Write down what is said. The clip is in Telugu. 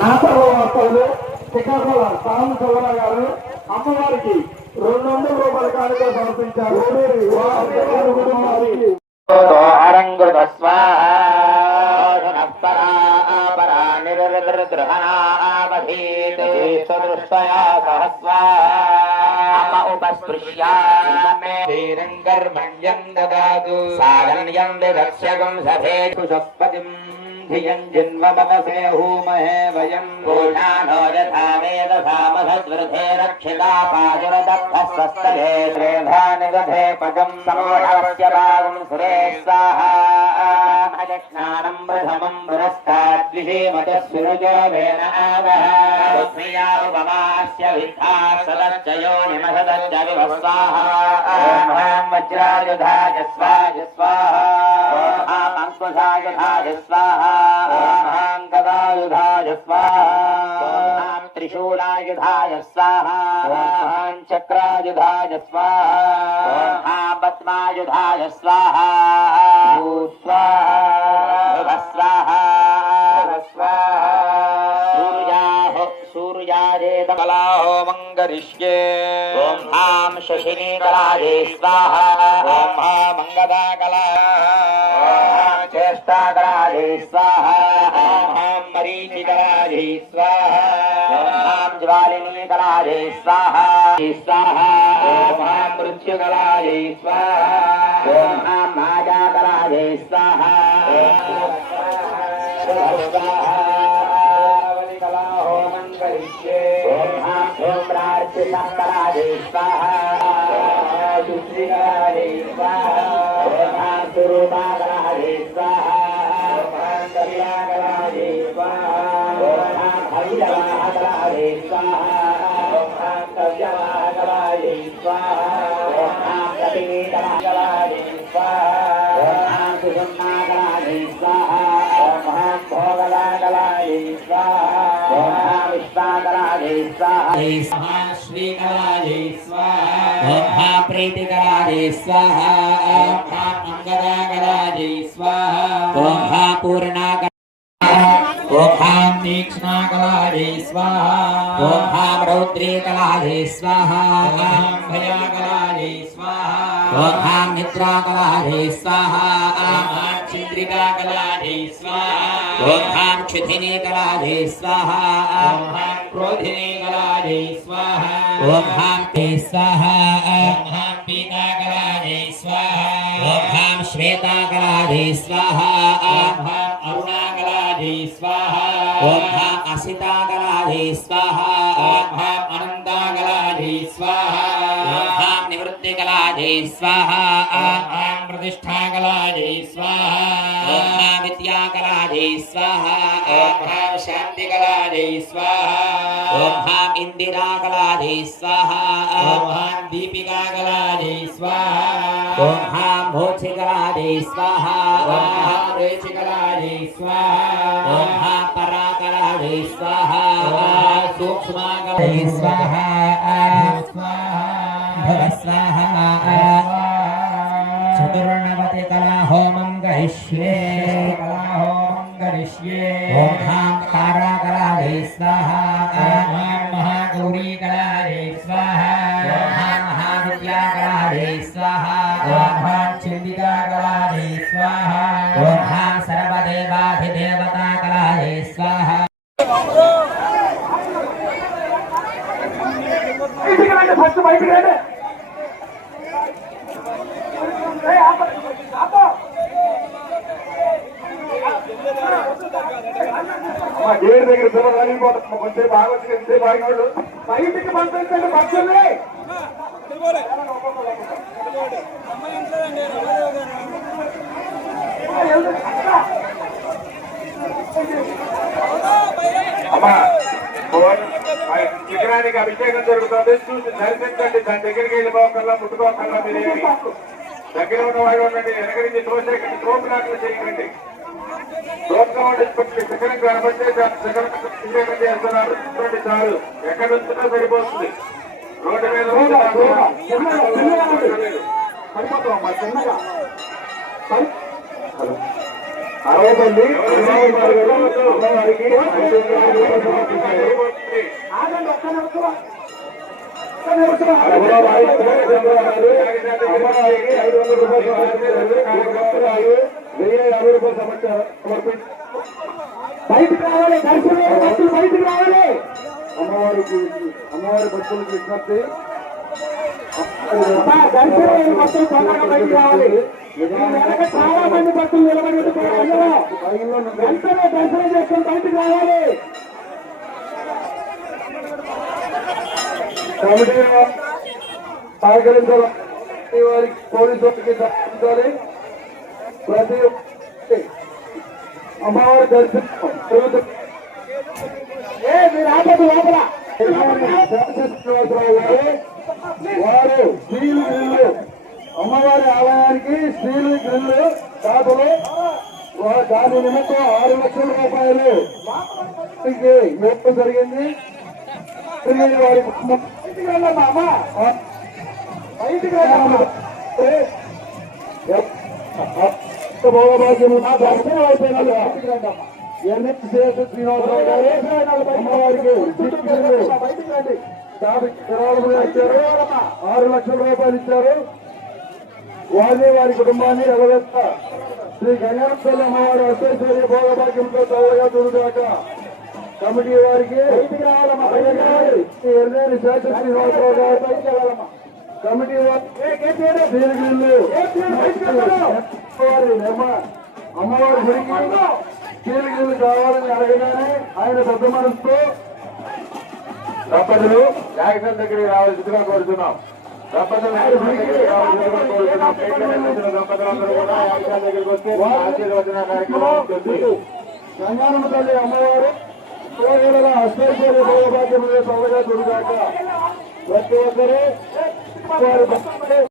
నాటక వార్తలు శ్రీకాకుళం సాము చౌర గారు అమ్మవారికి రెండు వందల రూపాయల కానుక సమర్పించారు. स्पृश्यामे धीरङ्कर्मण्यम् ददातु। सारण्यम् विरक्षकम् हूमहे वयम्। कोशानो यथा वेदधामधद्वृथे रक्षिता पादुरदत्तः स्वस्तले श्रेधानिगधे पदम् समोढस्य सुरे स्वाहा స్వాహా అజక్ష్ణానం ప్రథమం పురస్తాద్విషేమతస్సురుజో వేన ఆవహ ప్రియా ఉపమాస్య విద్धा సదచ్చయో నిమసదచ్చ వివస్వాహ त्रिशूलायुधाय स्वाहा। चक्रायुधाय स्वाहा। पद्मायुधाय स्वाहा। स्वाहा स्वाहा कलाहो मङ्गरिष्ये ॐ हाँ शशिनी कलाये स्वाहा। ॐ हा मङ्गदा कला चेष्टा कलाये स्वाहा। ॐ हाँ मरीचिकलाये स्वाहा। మంగదా కలా చేష్టా కలాయే స్వాహా. ఓం హాం మరీచి కలాయే స్వాహా ఓం హాం జ్వాలిని కలాయే స్వాహా. స్వాహా ఓం హాం మృత్యు కలాయే స్వాహా. ఓం హాం మాజా కలాయే స్వాహా శ్రీకరాజే స్వాహ ప్రీతికరాజే श्रोत्रेकलायै स्वाहा भयाकलायै स्वाहा गोधां निद्राकलायै स्वाहा छिद्रिकाकलायै स्वाहा गोधां स्वाहा क्रोधिनीकलायै स्वाहा गोधां ते स्वाहा गोधां पीताकलायै स्वाहा गोधां श्वेताकलायै स्वाहा अरुणाकलायै स्वाहा गोधां असिताकलायै स्वाहा హాం క్రోధినీకలాజే స్వాహ. ఓం హాం తే స్వాహ. ఓం హాం పీతాకలాజే స్వాహ. ఓం హాం శ్వేతాకలాజే స్వాహ. ఓం హాం అరుణాకలాజే స్వాహ. ఓం హాం అసితాకలాజే స్వాహ. ఓం హాం అనంతాకలాజే స్వాహ. ఓం హాం నివృత్తికలాజే స్వాహ. हरि स्वाहा कला होमं गहिष्ये कला होमं गहिष्ये ॐ कारा कला स्वाहा महागौरी कला हरि स्वाहा कला स्वाहा ॐ कला स्वाहा सर्वदेवाधिदेवता कला हरि स्वाहा బయటికి రండి. గేట్ దగ్గర పిల్లలు కలిగిపోతున్నా కొంచెం బాగా వచ్చి ఎంతసేపు ఆగినోళ్ళు బయటికి పంపించండి పక్షుల్ని. అమ్మా విగ్రహానికి అభిషేకం జరుగుతుంది. చూసి దర్శించండి. దాని దగ్గరికి వెళ్ళిపోకల్లా ముట్టుకోకల్లా మీరు ఏమి దగ్గర ఉన్న వాడు ఉండండి. వెనక నుంచి తోసేకండి తోపులాట్లు చేయకండి తోపుగా ఉండి శిఖరం కనబడితే దాన్ని శిఖరం అభిషేకం చేస్తున్నారు. చూడండి చాలు. ఎక్కడ ఉంచున్నా సరిపోతుంది రోడ్డు మీద ఉంచున్నారు. పడిపోతామమ్మా చిన్నగా అరవై మంది అమ్మవారికి ఐదు బయటికి రావాలి దర్శనం బయటికి రావాలి అమ్మవారికి అమ్మవారి భక్తులకు విజ్ఞప్తి. దర్శనం భక్తులు తొందరగా బయటికి రావాలి. వెనక చాలా మంది భక్తులు నిలబడి వెంటనే దర్శనం చేసుకొని బయటికి రావాలి. కమిటీ సహకరించాలి వారికి పోలీసు వారికి సహకరించాలి ప్రతి అమ్మవారి దర్శనం మీరు ఆపదు లోపల. శ్రీనివాసరావు గారు వారు స్టీల్ గ్రిల్లు. అమ్మవారి ఆలయానికి స్టీల్ గ్రిల్లు దాతలు దాని నిమిత్తం ఆరు లక్షల రూపాయలు. వారికి ఇవ్వడం జరిగింది. వారి బయటికి వెళ్ళమ్మా బయటికి వెళ్ళమ్మా భోగభాగ్యము నా దర్శనం ఎన్ఎస్ శ్రీనివాసరావు గారు అమ్మవారికి బయటికి రండి. యాభై విరాళములు ఇచ్చారు. ఆరు లక్షల రూపాయలు ఇచ్చారు. వారిని వారి కుటుంబాన్ని ఎలవెత్త శ్రీ గంగాధర అమ్మవారి అశ్వేశ్వరి భోగభాగ్యంతో చల్లగా దురుగాక కమిటీ వారికి ఎల్లేని శేష శ్రీనివాసరావు గారు కమిటీ వారి దీనిగిల్లు వారి అమ్మవారి గుడికి దీనిగిల్లు కావాలని అడగగానే ఆయన పెద్ద మనసుతో దంపతులు యాక్షన్ దగ్గరికి రావాల్సిందిగా కోరుతున్నాం. దంపతులు దంపతులందరూ కూడా యాక్షన్ దగ్గరికి వస్తే ఆశీర్వచన కార్యక్రమం ఉంటుంది. తల్లి అమ్మవారు శివగీరల అష్టైశ్వర్య భోగభాగ్యములు ప్రతి ఒక్కరూ